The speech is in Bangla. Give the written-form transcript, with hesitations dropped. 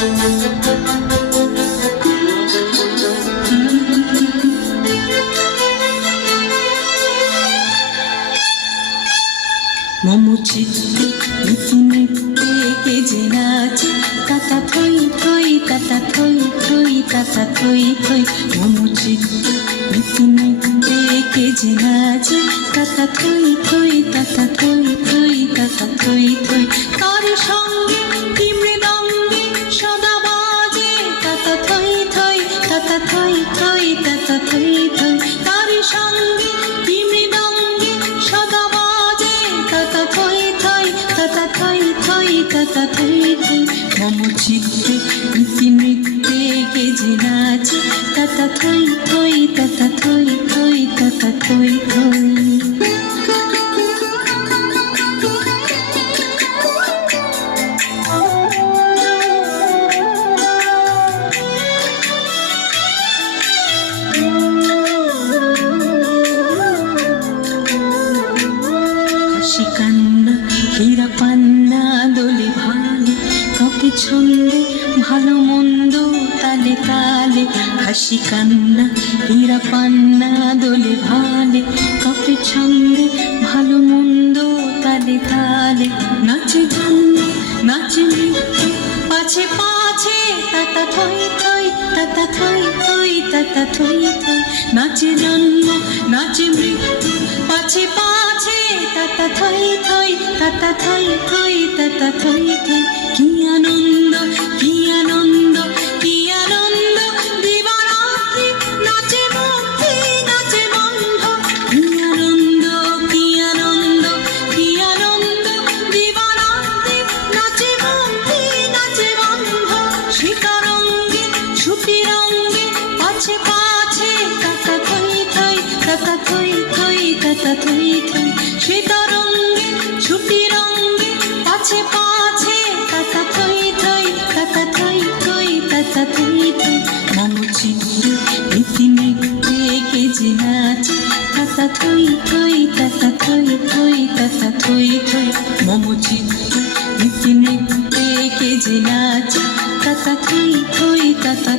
মম চিত্তে নীতি নৃত্যে কে যে নাচে তাতা থই থই তাতা থই থই তাতা থই থই। মম চিত্তে নীতি নৃত্যে কে যে নাচে তাতা থই থই তাতা থই থই তাতা থই থই। তার সঙ্গে কি মৃদঙ্গে সদা বাজে তাতা থই থই তাতা থই থই তাতা থই থই। তার সঙ্গে কি মৃদঙ্গে সদা বাজে তাতা থই থই তাতা থই থই তাতা থই থই। মম চিত্তে নীতি নৃত্যে কে যে নাচে তাতা থই থই তাতা থই থই তাতা থই থই। হাসি কান্না হীরা পান্না দোলে ভালে কাউকে ছন্দে ভালো মন্দ তালে তালে। হাসি কান্না হীরা পান্না দোলে ভালে কাউকে ছন্দে ভালো মন্দ তালে তালে। নাচে জন্ম নাচে মৃত্যু পাছে পাছে তাতা থই থই তাতা থই থই তাতা থই থই। নাচে জন্ম নাচে মৃত্যু পাছে পাছে তাতা থই থই তাতা থই থই তাতা থই থই। কি আনন্দ কি আনন্দ কি আনন্দ দিবারাত্রি নাচে মুক্তি নাচে বন্ধ। কি আনন্দ কি আনন্দ কি আনন্দ দিবারাত্রি নাচে মুক্তি নাচে বন্ধ। সীতারঙ্গে ছুটি রঙ্গে পাছে পাছে তাতা থই থই তাতা থই থই তাতা থই থই। সীতারঙ্গে ছুটি রঙ্গে পাছে পাছে তাতা থই থই তাতা থই থই তাতা থই থই। মম চিত্তে নীতি নৃত্যে কে যে নাচে তাতা থই থই তাতা থই থই তাতা থই থই। মম চিত্তে নীতি নৃত্যে কে যে নাচে তাতা থই থই তাতা